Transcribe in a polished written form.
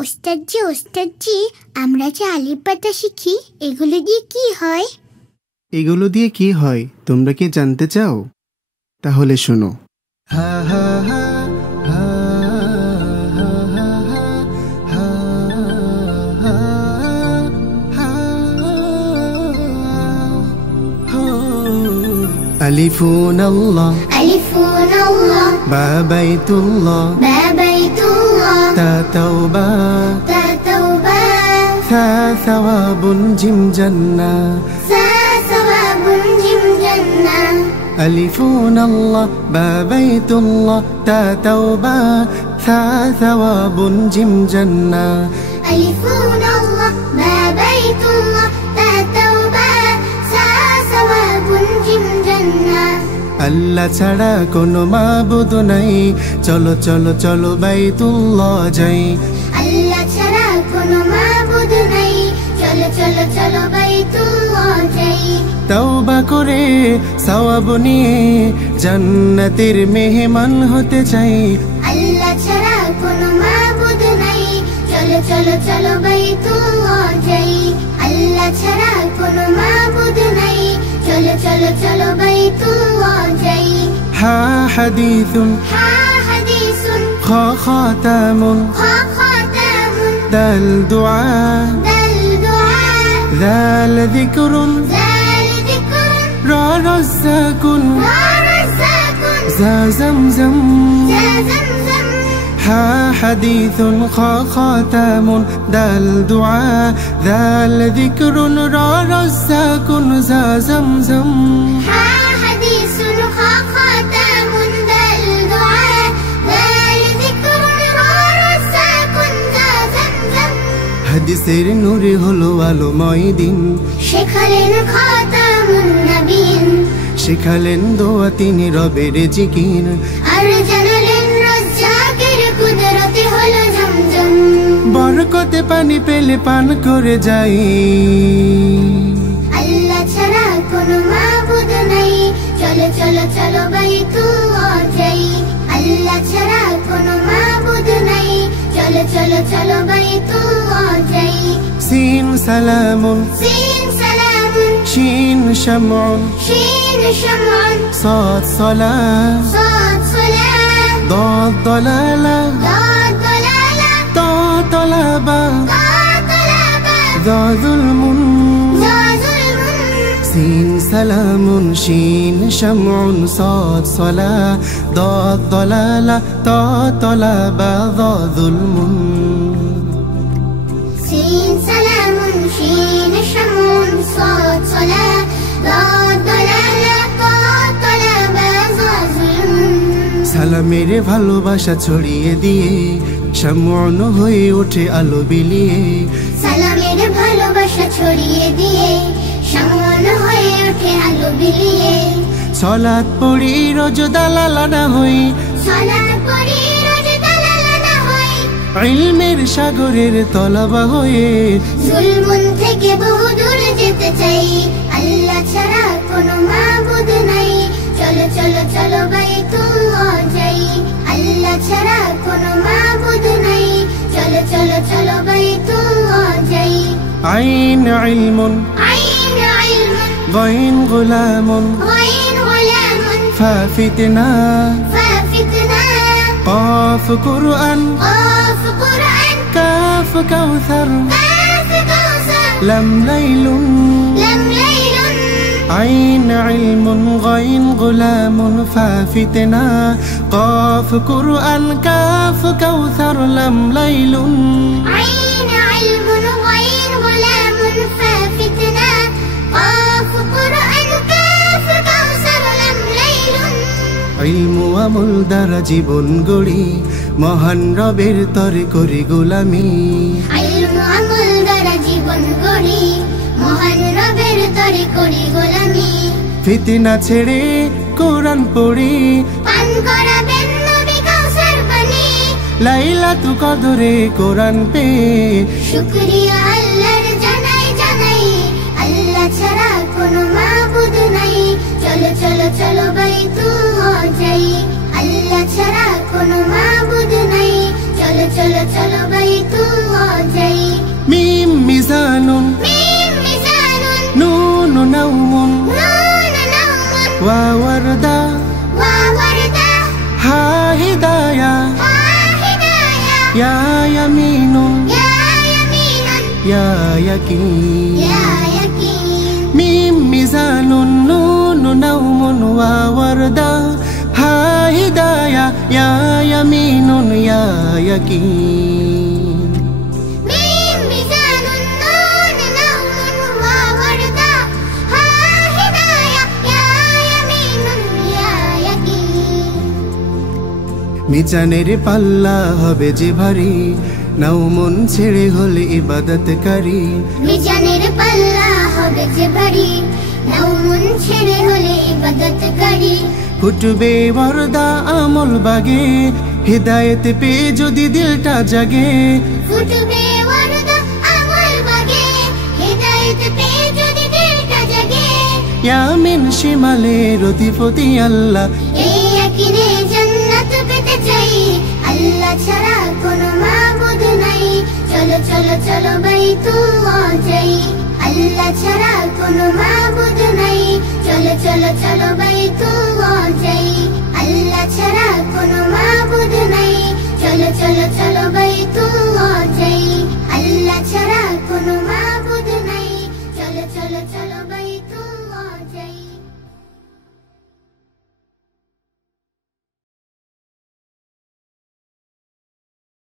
ওস্তাদজি আমরা যে আলিফ বাতা শিখি এগুলো দিয়ে কি হয়? এগুলো দিয়ে কি হয় তোমরা কি জানতে চাও? তাহলে শোনো। হা হা হা হা ألفون الله با بيت الله تا توبة ثا ثواب جم جنة ألفون الله با بيت الله تا توبة ثا ثواب جم جنة ألفون الله با بيت الله تا توبة ثا ثواب جم جنة আল্লাহ ছাড়া কোনো মাবুদ নাই, চলো চলো চলো বাইতুল্লাহ যাই। আল্লাহ ছাড়া কোনো মাবুদ নাই, চলো চলো চলো বাইতুল্লাহ যাই। তওবা করে সওয়াব নিয়ে জান্নাতের মেহমান হতে চাই। আল্লাহ ছাড়া কোনো মাবুদ নাই, চলো চলো চলো বাইতুল্লাহ যাই। আল্লাহ ছাড়া কোনো মাবুদ নাই, চলো চলো চলো বাইতুল্লাহ যাই। হা হাদিসুন খা খাতামুন দাল দুআ যাল যিকরুন রা রাজ্জাকুন যা zamzam হা হাদিসুন খা খাতামুন দাল দুআ যাল যিকরুন রা রাজ্জাকুন যা zamzam হাদিসের নূরে হলো আলোময় দিন, শেখালেন খাতামুন নবীন, শেখালেন দোয়া তিনি রবের জিকির, আর জানালেন রাজ্জাকের কুদরতে হলো জমজম। বরকতে পানি পেলে পান করে যাই। আল্লাহ ছাড়া কোনো মাবুদ নাই, চলো চলো চলো বাইতুল্লাহ যাই। আল্লাহ ছাড়া কোনো মাবুদ নাই, চলো চলো চলো বাইতুল্লাহ যাই। সিন সালামুন শিন শামউন সাদ সালাত দাদ দালালা তা তালাবা দা যুলমুন সিন সালামুন শিন শামউন সাদ সালাত দাদ দালালা তা তালাবা দা যুলমুন। سين سلام شين شمون صاد صلاة ضاد ضلالة طاء طلبة ظلم। সালামের ভালোবাসা ছড়িয়ে দিয়ে শামউন হয়ে ওঠে আলো বিলিয়ে। সালামের ভালোবাসা ছড়িয়ে দিয়ে শামউন হয়ে ওঠে আলো বিলিয়ে। সালাত পড়ি রোজ দালালা না হই, সালাত পড়ি রোজ দালালা না হই। ইলমের সাগরের তলাবা হয়ে জুলমুন থেকে বহু দূর যেতে চাই। আল্লাহ ছাড়া কোনো মাবুদ নাই, চলো চলো চলো বাইতুল্লাহ যাই। আল্লাহ ছাড়া কোনো মাবুদ নাই, চলো চলো চলো বাইতুল্লাহ যাই। আইন ইলমুন গাইন গুলামুন ফা ফিতনা قاف قرآن كاف كوثر لم ليل عين علم غين غلام فا فتنة قاف قرآن كاف كوثر لم ليل عين علم غين غلام فا فتنة قاف قرآن كاف كوثر لم ليل। ইলমু আমল দ্বারা জীবন গড়ি মহান রবের তরে করি গোলামি। ইলমু আমল দ্বারা জীবন গড়ি মহান রবের তরে করি গোলামি। ফিতনা ছেড়ে কোরআন পড়ি পান করাবেন নবী কাউসার পানি। লাইলাতুল কদরে কোরআন পেয়ে শুকরিয়া আল্লাহর জানাই জানাই। আল্লাহ ছাড়া কোনো মাবুদ নাই, চলো চলো চলো বাইতুল্লাহ যাই। আল্লাহ ছাড়া কোনো মাবুদ নাই, চলো চলো চলো বাইতুল্লাহ ইয়ামিনুন يا يمينا ইয়া ইয়াকিন يا يقين মিম মিজানুন নুন নাওমুন ওয়া ওয়ারদা হা হিদায়া ইয়া ইয়ামিনুন ইয়া ইয়াকিন ميم ميزان النون نوم ووردة ها هداية يا يمين يا يقين মিজানের পাল্লা হবে যে ভারী নাও মন ছেড়ে হলে ইবাদতকারী মিজানের পাল্লা হবে যে ভারী নাও মন ছেড়ে হলে ইবাদতকারী ফুটবে বরদা আমল বাগে হিদায়েত পেয়ে যদি দিলটা জাগে ফুটবে ওয়ারদা আমল বাগে হিদায়াত পেয়ে যদি দিলটা জাগে ইয়ামিন শিমালের অধিপতি আল্লাহ এই ইয়াকিনে জান্নাত পেতে চাই আল্লাহ ছাড়া কোনো মাবুদ নাই চলো চলো চলো বাইতুল্লাহ যাই আল্লাহ ছাড়া কোনো মাবুদ নাই চলো চলো চলো বাইতুল্লাহ যাই আল্লাহ ছাড়া কোনো মাবুদ নাই চলো চলো চলো বাইতুল্লাহ যাই আল্লাহ ছাড়া কোনো